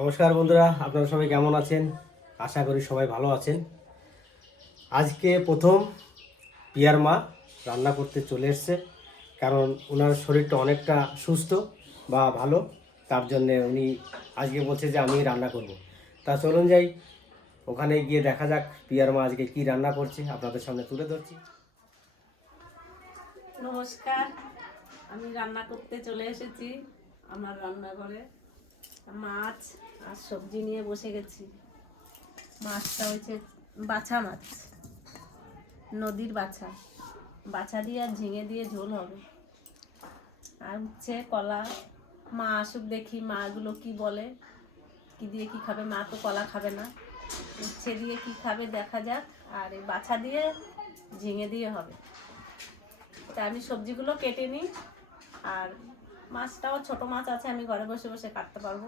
নমস্কার বন্ধুরা, আপনারা সবাই কেমন আছেন? আশা করি সবাই ভালো আছেন। আজকে প্রথম পিয়ার মা রান্না করতে চলে এসছে, কারণ ওনার শরীরটা অনেকটা সুস্থ বা ভালো, তার জন্য উনি আজকে বলছে যে আমি রান্না করব। তা চলুন যাই, ওখানে গিয়ে দেখা যাক পিয়ার মা আজকে কি রান্না করছে, আপনাদের সামনে তুলে ধরছি। নমস্কার, আমি রান্না করতে চলে এসেছি আমার রান্নাঘরে। মাছ আর সবজি নিয়ে বসে গেছি। মাছটা হচ্ছে বাছা মাছ। নদীর বাছা। বাছা দিয়ে আর ঝিঙে দিয়ে ঝোল হবে। আর হচ্ছে কলা। মা আসুক দেখি মাগুলো কি বলে। কি দিয়ে কি খাবে? মা তো কলা খাবে না। উচ্ছে দিয়ে কি খাবে দেখা যাক। আর এই বাছা দিয়ে ঝিঙে দিয়ে হবে। তা আমি সবজিগুলো কেটে নিই। আর মাছটাও ছোট মাছ আছে, আমি ঘরে বসে বসে কাটতে পারব।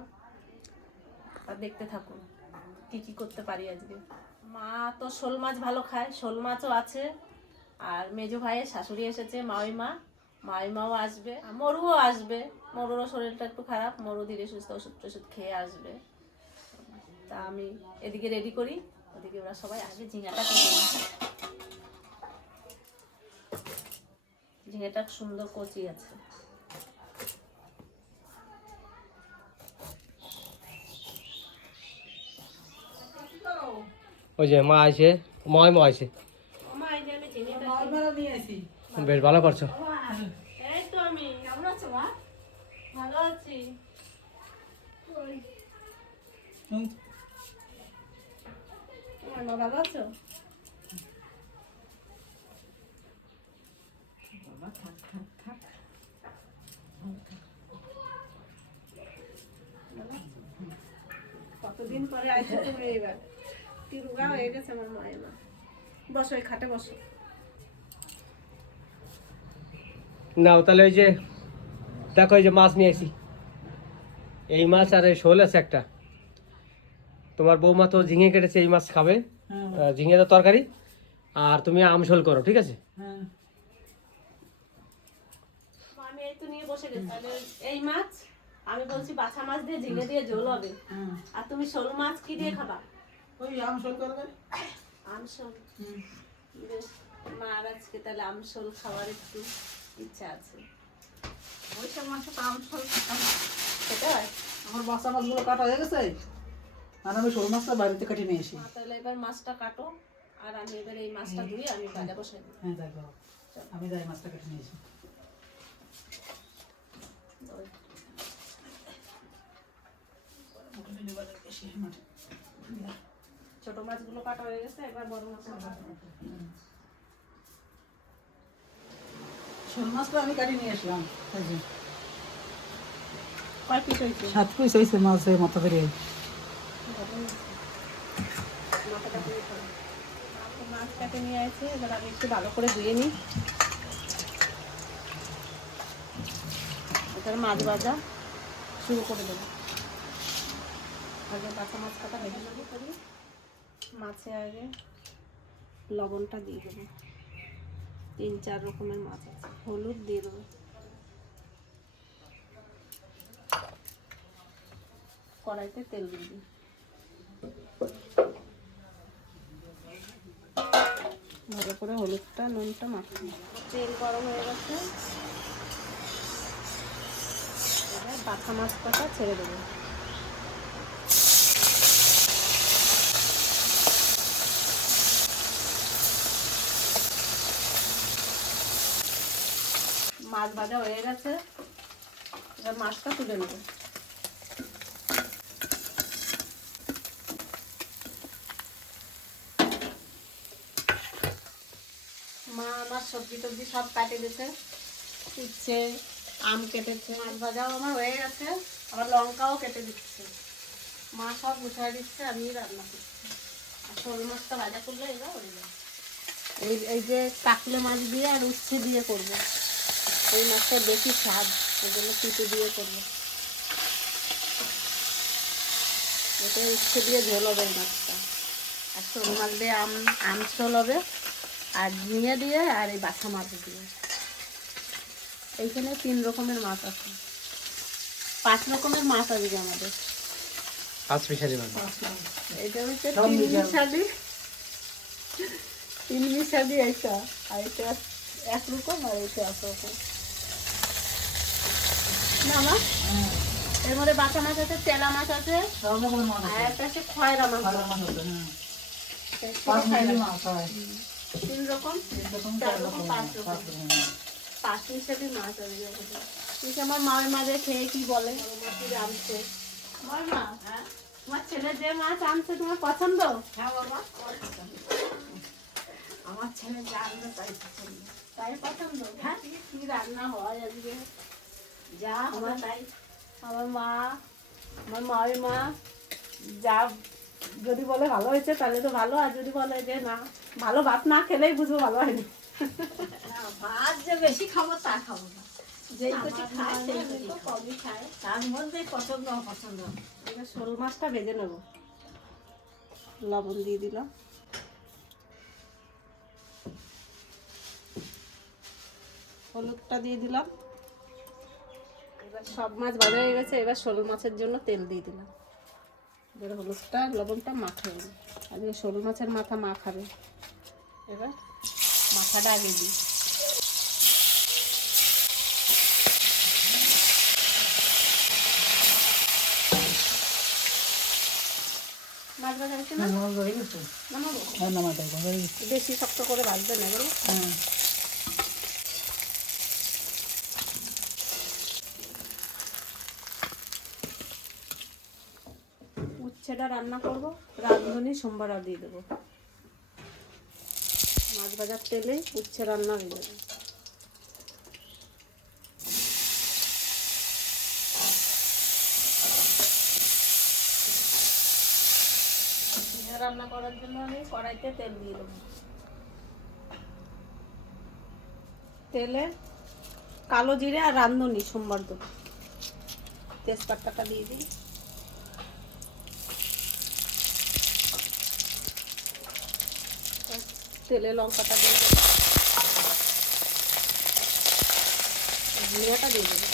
আর দেখতে থাকুন কি কি করতে পারি আজকে। মা তো শোল মাছ ভালো খায়, শোল মাছও আছে। আর মেজো ভাইয়ের শাশুড়ি এসেছে মাওই মা মাওই মাও আসবে মরুও আসবে। মরুরও শরীরটা একটু খারাপ, মরু ধীরে সুস্থ ওষুধ টষুধ খেয়ে আসবে। তা আমি এদিকে রেডি করি, ওদিকে ওরা সবাই আসবে, ঝিঙাটা কেটে ঝিঙেটা সুন্দর কচি আছে। ওই যে মা আছে ময় মা আছে বেশ, ভালো করছ। কতদিন পরে আইছো তুমি এবার তিরুগা হয়ে গেছে আমার মায়ের মা। বসো এই খাটে বসো। নাও তাহলে ওই যে দেখো এই যে মাছ নিয়ে আসি। এই মাছ আর এই শোল আছে একটা। তোমার বৌমা তো ঝিঙে কেটেছে এই মাছ খাবে। ঝিঙে তো তরকারি। আর তুমি আম শোল করো ঠিক আছে? আমি এই তো নিয়ে বসে গেছি। এই মাছ আমি বলছি বাছা মাছ দিয়ে ঝিঙে দিয়ে ঝোল হবে। আর তুমি শোল মাছ কি দিয়ে খাবা? ওই আম শোল করবে আম শোল? বেশ মার আজকে তাহলে আম শোল খাওয়ার একটু ইচ্ছা আছে। ওই সব মাছ তো আম শোল সেটা হয়? আমার বাচ্চা মাছগুলো কাটা হয়ে গেছে। আর আমি শোল মাছটা বাড়িতে কেটে নিয়ে এসি তাহলে এবার মাছটা কাটো। আর আমি এবার এই মাছটা ধুয়ে আমি বাজা বসাই দিই হ্যাঁ দেখো আমি যাই মাছটা কেটে নিয়ে এসি ছোট মাছগুলো কাটা হয়ে গেছে এবার বড় কাটো শোল মাছটা আমি কাটি নিয়ে আসলাম সাত পিস হয়েছে মাছের মাথা করে মাছ নিয়ে এবার আমি একটু ভালো করে ধুয়ে নিই। এবার মাছ ভাজা শুরু করে দেবো। আগে কাঁচা মাছ কাটা ভেজে নেব করি মাছে আগে লবণটা দিয়ে দেবো। তিন চার রকমের মাছ আছে। হলুদ দিয়ে দেবো। কড়াইতে তেল দিয়ে দিই ভালো করে হলুদটা নুনটা মাখতে তেল গরম হয়ে গেছে। এবার বাছা মাছ কটা ছেড়ে দেবো। মাছ ভাজা হয়ে গেছে। এবার মাছটা তুলে নেব। মা, আমার সবজি টবজি সব কাটে দিতে উচ্ছে, আম কেটেছে। মাছ ভাজাও আমার হয়ে গেছে। আবার লঙ্কাও কেটে দিচ্ছে। মা সব গুছাই দিচ্ছে আমি রান্না করছি। আর শোল মাছটা ভাজা করলে এবার হয়ে যাবে। এই এই যে কাকলে মাছ দিয়ে আর উচ্ছে দিয়ে করব। এই মাছটা বেশি স্বাদ ওই জন্য পিটু দিয়ে করব। এটা উচ্ছে দিয়ে ঝোল হবে এই মাছটা। আর শোল মাছ দিয়ে আম আম ঝোল হবে আর ঝিঙে দিয়ে আর এই বাছা মাছ দিয়ে। এইখানে তিন রকমের মাছ আছে। পাঁচ রকমের মাছ আসবে আমাদের। পাঁচ মিশালি মাছ। এটা হচ্ছে তিন মিশালি। তিন মিশালি এইটা আর এটা একরকম আর এটা একরকম না এর মধ্যে বাটা মাছ আছে তেলা মাছ আছে সব রকমের মাছ আর একটা আছে খয়রা মাছ। ভালো মাছ আছে হ্যাঁ। হয়। তিন রকম চার রকম, পাঁচ রকম। পাঁচ মাছ। আছে আমার মায়ের মাঝে খেয়ে কি বলে? আমার মা কি আনছে। আমার মা? তোমার ছেলে যে মাছ আনছে তোমার পছন্দ? হ্যাঁ বাবা। আমার ছেলে জানবে তাই পছন্দ। তাই পছন্দ? হ্যাঁ? কি রান্না হয় আজকে? যা আমার তাই। আমার মা আমার মায়ের মা যা যদি বলে ভালো হয়েছে তাহলে তো ভালো। আর যদি বলে যে না ভালো ভাত না খেলেই বুঝব ভালো হয়নি। ভাত যে বেশি খাব তা খাব না। যেই কটি খায় মা সেই তো কটি কমই খায়। তার মধ্যে পছন্দ অপছন্দ। এবার শোল মাছটা ভেজে নেব। লবণ দিয়ে দিলাম। হলুদটা দিয়ে দিলাম। সব মাছ ভাজা হয়ে গেছে এবার শোল মাছের জন্য তেল দিয়ে দিলাম। এবার হলুদটা লবণটা মাখাবে। আজকে শোল মাছের মাথা মাখাবে। এবার মাথাটা আগে দিই। মাছ ভাজা হয়েছে না? হ্যাঁ, হয়ে নামাবো? বেশি শক্ত করে ভাজবে না এগুলো? হ্যাঁ। উচ্ছেটা রান্না করব, রাঁধুনি, সোমবার দিয়ে দেবো। মাছ ভাজার তেলে উচ্ছে রান্না হয়ে যাবে। রান্না করার জন্য আমি কড়াইতে তেল দিয়ে দেবো। তেলে কালো জিরে আর রাঁধুনি, সোমবার দেবো। তেজপাতাটা দিয়ে দিই। তেলে লঙ্কাটা দিয়ে দেবো। জিরাটা দিয়ে দেবো।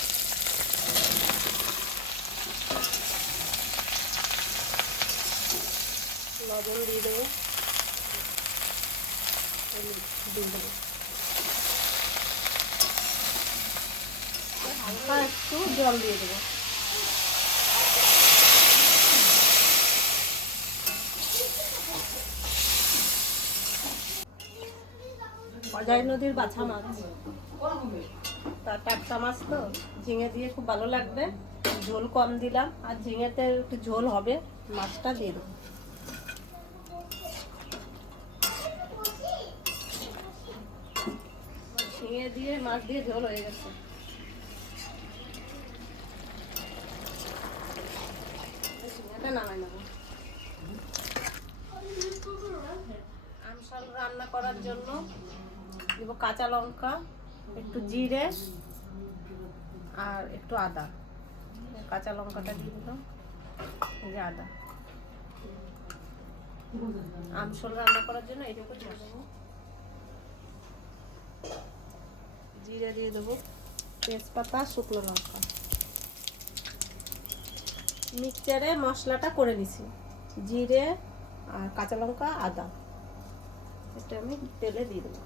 লবণ দিয়ে দেবো। দিয়ে দেবো একটু জল দিয়ে দেবো। অজয় নদীর বাছা মাছ। তা টাটকা মাছ তো, ঝিঙে দিয়ে খুব ভালো লাগবে। ঝোল কম দিলাম, আর ঝিঙেতে একটু ঝোল হবে, মাছটা দিয়ে দেবো। ঝিঙে দিয়ে মাছ দিয়ে ঝোল হয়ে গেছে। ঝিঙেটা নামাই নেব। আমশাল রান্না করার জন্য দেব কাঁচা লঙ্কা, একটু জিরে আর একটু আদা। কাঁচা লঙ্কাটা দিয়ে দিলাম, এই যে আদা। আমশোল রান্না করার জন্য এইটুকু দিয়ে দেবো। জিরে দিয়ে দেবো তেজপাতা, শুকনো লঙ্কা। মিক্সচারে মশলাটা করে নিছি, জিরে আর কাঁচা লঙ্কা, আদা। এটা আমি তেলে দিয়ে দেবো।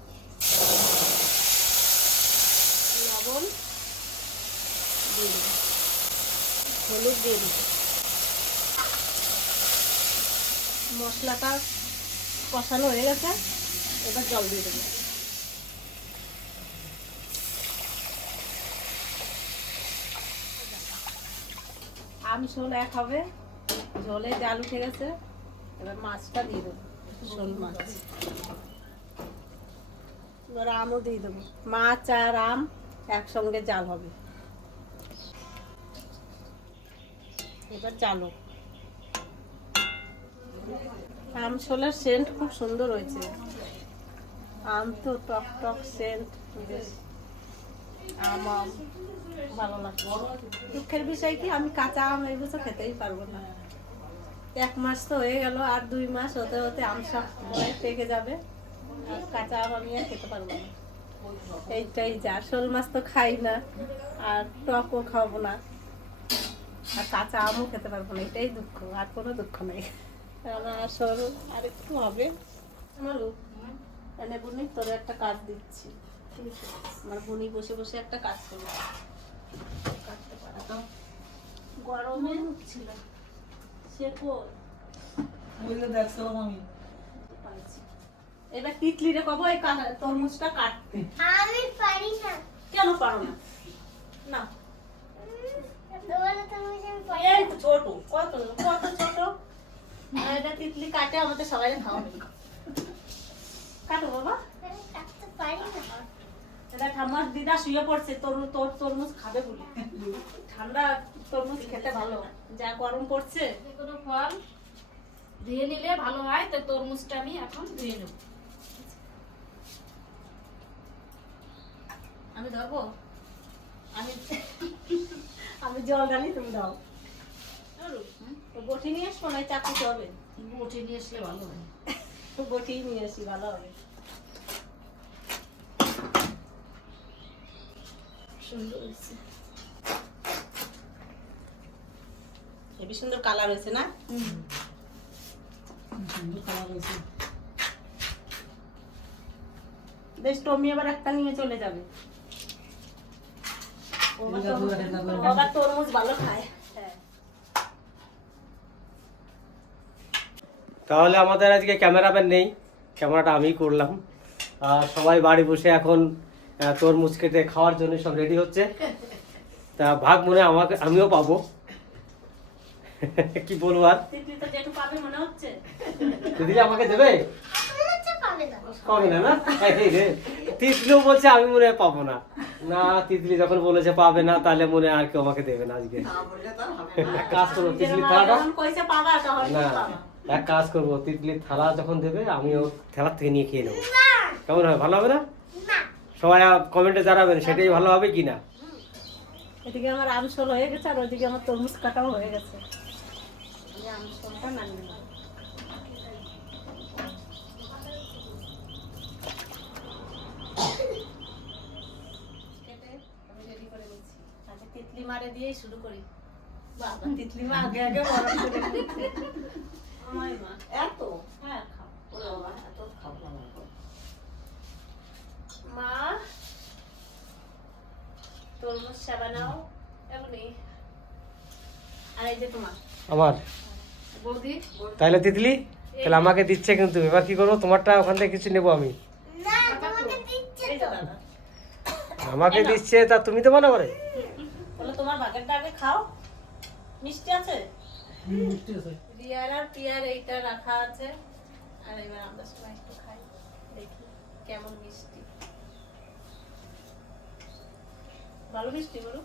লবণ হলুদ দিয়ে দেবো। মশলাটা কষানো হয়ে গেছে, এবার জল দিয়ে দেবো। আম শোল এক হবে জলে জাল উঠে গেছে, এবার মাছটা দিয়ে দেবো, শোল মাছ। আমও দিয়ে দেবো। মাছ আর আম একসঙ্গে জাল হবে। এবার জালো। আম শোলের সেন্ট খুব সুন্দর হয়েছে। আম তো টক টক সেন্ট আম আম, ভালো লাগছে। দুঃখের বিষয় কি, আমি কাঁচা আম এই বছর খেতেই পারব না। এক মাস তো হয়ে গেল, আর দুই মাস হতে হতে আম সব পেকে যাবে। আর কাঁচা আম আমি আর খেতে পারব না। এইটাই যা শোল মাছ তো খাই না আর টকও খাব না। আর কাঁচা আমও খেতে পারব না এটাই দুঃখ আর কোনো দুঃখ নেই। আমার আসল আর একটু হবে। আমার মানে বুনি তোর একটা কাজ দিচ্ছি। আমার বুনি বসে বসে একটা কাজ করবে। কাটতে পারে তো গরমে ছিল সে কই? দেখছিলাম আমি। এবার তিতলি রে কব এই তরমুজটা কাটতে। আমি পারি না। কেন পারো না? না। ছোট কত কত ছোট। এটা তিতলি কাটে আমাদের সবাই খাওয়াবে কাটো বাবা। কাটতে পারি না। এটা ঠাম্মার দিদা শুয়ে পড়ছে তোর তোর তরমুজ খাবে বলে। ঠান্ডা তরমুজ খেতে ভালো যা গরম পড়ছে। কোনো ফল ধুয়ে নিলে ভালো হয় তো তরমুজটা আমি এখন ধুয়ে নেব। আমি ধরবো? আমি আমি জল ঢালি তুমি দাও। বটি নিয়ে আসব না চাকুতে হবে। উঠে নিয়ে আসলে ভালো হয় বটি নিয়ে আসি ভালো হবে। সুন্দর হয়েছে। হেবি সুন্দর কালার হয়েছে না? সুন্দর খারাপ হয়েছে। বেশ টমি আবার একটা নিয়ে চলে যাবে। তরমুজ- ভালো খায়। হ্যাঁ। তাহলে আমাদের আজকে ক্যামেরাম্যান নেই ক্যামেরাটা আমিই করলাম। আর সবাই বাড়ি বসে এখন তরমুজ কেটে খাওয়ার জন্য সব রেডি হচ্ছে। তা ভাগ মনে আমাকে আমিও পাবো। কি বলব আর? তিতলি তো যেটু পাবে মনে হচ্ছে। দিদি আমাকে দেবে? পাবে না। না না? তিতলিও বলছে আমি মনে হয় পাবো না। না তিতলি যখন বলেছে পাবে না তাহলে মনে হয় আর কেউ আমাকে দেবে না আজকে। এক কাজ করব তিতলি থালাটা না এক কাজ করব তিতলির থালা যখন দেবে আমিও থালার থেকে নিয়ে খেয়ে নেব। কেমন হবে ভালো হবে না? সবাই কমেন্টে জানাবেন সেটাই ভালো হবে কি না এদিকে আমার আমসল হয়ে গেছে আর ওইদিকে আমার তরমুজ কাটাও হয়ে গেছে। আমসলটা নামিয়ে নেব। কেটে আমি ready করে নিচ্ছি। আগে তিতলি মারে দিয়েই শুরু করি। বাবা তিতলি মা আগে আগে গরম করে আমার মা। এত? হ্যাঁ খাও। বাবা, এত খাব মা তরমুজ চা বানাও এমনি আর এই যে তোমার। আমার? বৌদি? তাহলে তিতলি তাহলে আমাকে দিচ্ছে কিন্তু। এবার কি করব? তোমারটা ওখান থেকে কিছু নেব আমি। আমাকে দিচ্ছে তা তুমি তো বানাবো রে বলো তোমার ভাগেরটা আগে খাও। মিষ্টি আছে? রিয়ার আর পিয়ার এইটা রাখা আছে। আর এবার আমরা সবাই একটু খাই দেখি কেমন মিষ্টি। ভালো মিষ্টি বলো?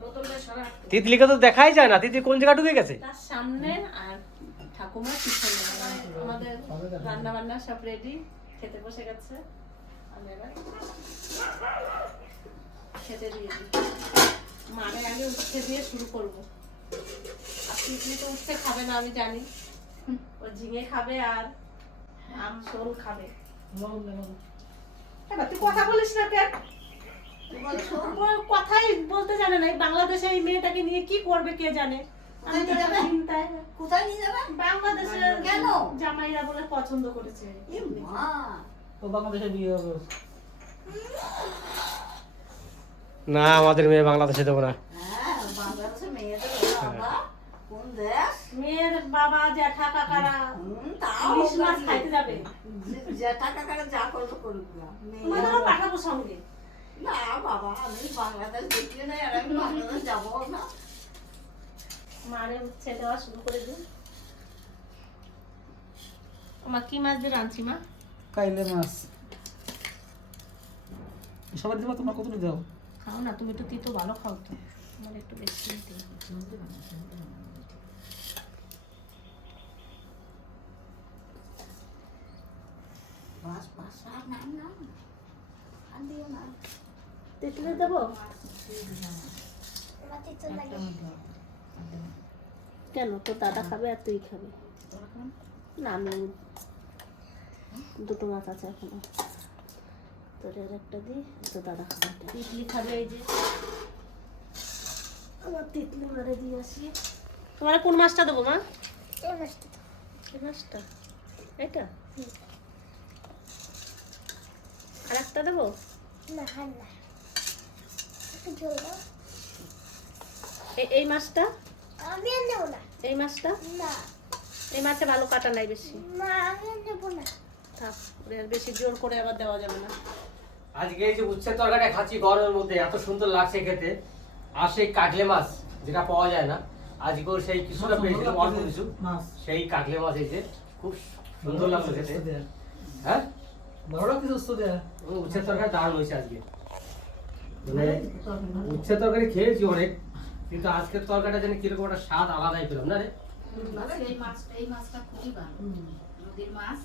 বোতলটা সরা তিতলিকে তো দেখাই যায় না। তিতলি কোন জায়গা ঢুকে গেছে? তার সামনে আর ঠাকুমার পিছনে আমাদের রান্না বান্না সব রেডি খেতে বসে গেছে। আমি এবার খেতে দিয়ে দিই। মারে আগে উচ্ছে দিয়ে শুরু করব। আর পিকনি তো উচ্ছে খাবে না আমি জানি। ও ঝিঙে খাবে আর আম শোল খাবে। তুই কথা বলিস না কেন? কথাই বলতে জানে না এই বাংলাদেশে এই মেয়েটাকে নিয়ে কি করবে কে জানে? আমি তো একটা চিন্তায় কোথায় নিয়ে যাবে? বাংলাদেশে কেন? জামাইরা বলে পছন্দ করেছে। তো বাংলাদেশে বিয়ে হবে। না আমাদের মেয়ে বাংলাদেশে দেবো না। মেয়ের বাবা জ্যাঠা কাকারা ইলিশ মাছ খাইতে যাবে। জেঠা কাকারা যা করবে করুক না। তোমাদেরও পাঠাবো সঙ্গে। না বাবা আমি বাংলাদেশ দেখলে না আর আমি বাংলাদেশ যাব না। মারে উচ্ছে দেওয়া শুরু করে দিন মা কি মাছ দিয়ে রাঁধছি মা? কাইলে মাছ। সবাই দেবো তোমরা কতটুকু দাও? খাও না তুমি তো তিতো ভালো খাও তো। আমার একটু বেশি দিতে বাস বাস আর না। না আর দিও না। তেঁতুলে দেবো মাটি লাগে কেন? তো দাদা খাবে আর তুই খাবে। না? আমি দুটো মাছ আছে এখনও। তোর এর একটা দিই তো দাদা খাবে। তিতলি খাবে এই যে। আমার তিতলি মারে দিয়ে আসি। তোমার কোন মাছটা দেবো মা? এই মাছটা এই মাছটা? এটা আর একটা দেবো না এই মাছটা? আমি নেব না। এই মাছটা? না। এই মাছে ভালো কাটা নাই বেশি। না আমি নেব না। থাক ওরে বেশি জোর করে আবার দেওয়া যাবে না। আজকে এই যে উচ্ছের তরকারিটা খাচ্ছি গরমের মধ্যে এত সুন্দর লাগছে খেতে। আর সেই কাটলে মাছ যেটা পাওয়া যায় না আজকেও সেই কিছুটা পেয়েছিলাম অল্প কিছু। সেই কাটলে মাছ এই যে খুব সুন্দর লাগল খেতে। হ্যাঁ? বড় কিছু উস্তো দেয়া। ও উচ্ছের তরকারি দারুণ হয়েছে আজকে। মানে উচ্ছের তরকারি খেয়েছি অনেক। কিন্তু আজকের তরকারিটা যেন কীরকম একটা স্বাদ আলাদাই পেলাম না রে? এই মাছটা এই মাছটা খুবই ভালো। নদীর মাছ।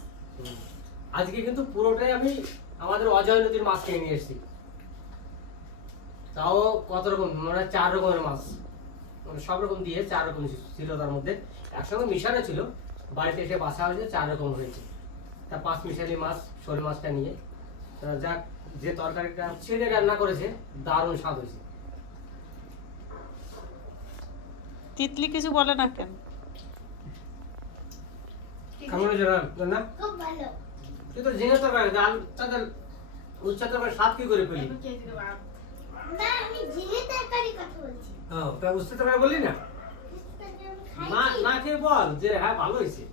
আজকে কিন্তু পুরোটাই আমি আমাদের অজয় নদীর মাছ কিনে নিয়ে এসেছি। তাও কত রকম? মানে চার রকমের মাছ। মানে সব রকম দিয়ে চার রকম ছিল তার মধ্যে। একসঙ্গে মিশানো ছিল। বাড়িতে এসে বাসা হয়েছে চার রকম হয়েছে। তা পাঁচ মিশালি মাছ শোল মাছটা নিয়ে। তা যাক যে তরকারিটা ছেড়ে রান্না করেছে দারুণ স্বাদ হয়েছে। তিতলি কিছু বলে না কেন? কেমন হয়েছে রান্না? না খুব ভালো। তুই তো কি করে পেলি? না আমি ঝিঙে তরকারি কথা বলছি। হ্যাঁ তা উচ্চ তরকারি বললি না? আমি না না খেয়ে বল যে হ্যাঁ ভালো হয়েছে।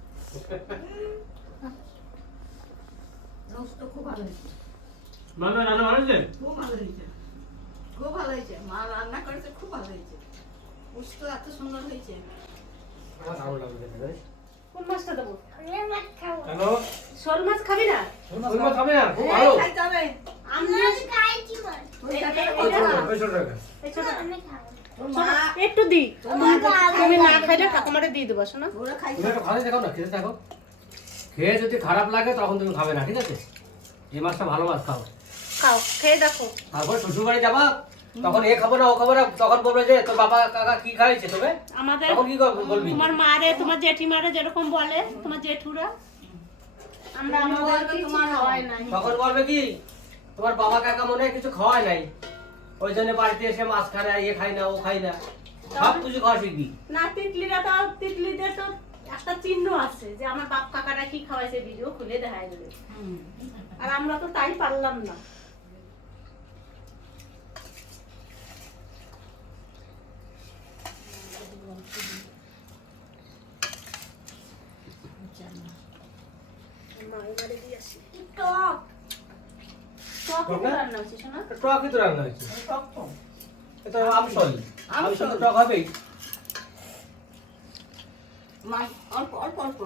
রোস্ট খুব ভালো হয়েছে। রান্না ভালো হয়েছে? খুব ভালো হয়েছে। খুব ভালো হয়েছে। মা রান্না করেছে খুব ভালো হয়েছে। উস্তো এত সুন্দর হয়েছে? কোন মাছটা দেবো। কেন? শোল মাছ খাবি না? মাছ খাবে না? খুব ভালো। খাইতে হবে। মাছ। একটু দি। তুমি না খাইলে ঠাকুমারে দিয়ে দেবো শোনা। দেখো না খেতে থাকো খেয়ে যদি খারাপ লাগে তখন তুমি খাবে না ঠিক আছে? এই মাছটা ভালো মাছ খাও। খাও খেয়ে দেখো। তারপর শ্বশুর বাড়ি যাবা তখন এ খাব না ও খাব না তখন বলবে যে তোর বাবা কাকা কি খাইছে তবে আমাদের তখন কি বলবি? তোমার মারে তোমার জেঠিমারে যেরকম বলে তোমার জেঠুরা। আমরা আমাদের তোমার খাওয়াই নাই। তখন বলবে কি তোমার বাবা কাকা মনে হয় কিছু খাওয়ায় নাই। ওই জন্য বাড়িতে এসে মাছ খায় না ইয়ে খাই না ও খাই না। সব কিছু খাওয়া শিখবি? না তিতলিরা তো তিতলিদের তো একটা চিহ্ন আছে যে আমার বাপ কাকারা কি খাওয়াইছে ভিডিও খুলে দেখাই দেবে। আর আমরা তো তাই পারলাম না। টকই তো রান্না হয়েছে। টক তো এটা আমসল আমসল টক হবেই। মাছ অল্প অল্প অল্প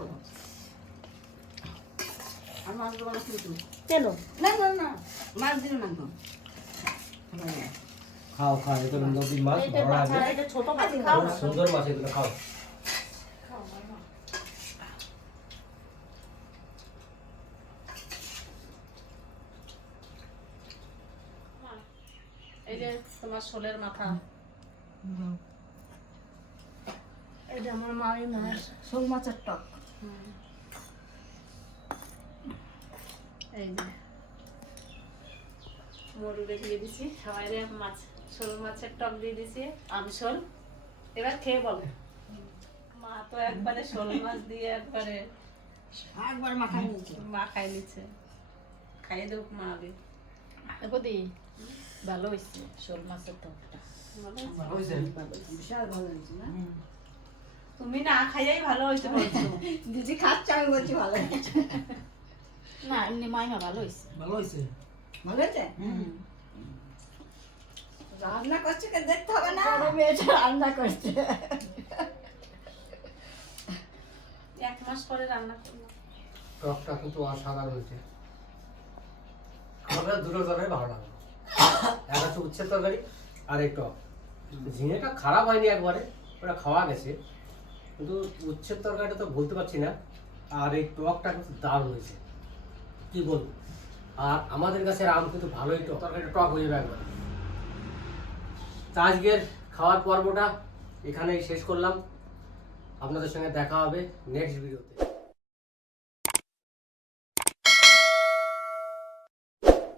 আর মাছ দেবো না কিন্তু কেন? না না না মাছ দিল না তো খাও খাও এগুলো নদীর মাছ এটা বড় আছে। এটা ছোট মাছ খাও। খুব সুন্দর মাছ এগুলো খাও। এই যে তোমার শোলের মাথা। এই যে আমার মায়ের মাছ শোল মাছের টক। এই যে। মরুরে দিয়ে দিছি সবাই রে মাছ। শোল মাছের টক দিয়ে দিছি। আমি শোল? এবার খেয়ে বলো। মা তো একবারে শোল মাছ দিয়ে একবারে একবার মাখা নিয়েছে। মা খাই নিচ্ছে খাইয়ে দেব মা আগে। বদি ভালো হয়েছে শোল মাছের টকটা। ভালো হয়েছে? বিশাল ভালো হয়েছে না? তুমি না খাইয়াই ভালো হয়েছে বলছো। দিদি খাচ্ছে আমি বলছি ভালো হয়েছে। না এমনি মাইমা ভালো হয়েছে। ভালো হয়েছে? ভালো হয়েছে? রান্না করছে কে দেখতে হবে না। মেয়েটা রান্না করছে। এক মাস পরে রান্না করব। টকটা কিন্তু অসাধারণ হয়েছে। আমার দুটো তরকারি ভালো লাগল। এক হচ্ছে উচ্ছের তরকারি আর এই টক। ঝিঙেটা খারাপ হয়নি একবারে ওটা খাওয়া গেছে। কিন্তু উচ্ছের তরকারিটা তো বলতে পারছি না আর এই টকটা কিন্তু দারুণ হয়েছে। কি বলব? আর আমাদের কাছে আম কিন্তু ভালোই টক। তরকারিটা টক হয়ে যাবে একবার। তা আজকের খাওয়ার পর্বটা এখানেই শেষ করলাম। আপনাদের সঙ্গে দেখা হবে নেক্সট ভিডিওতে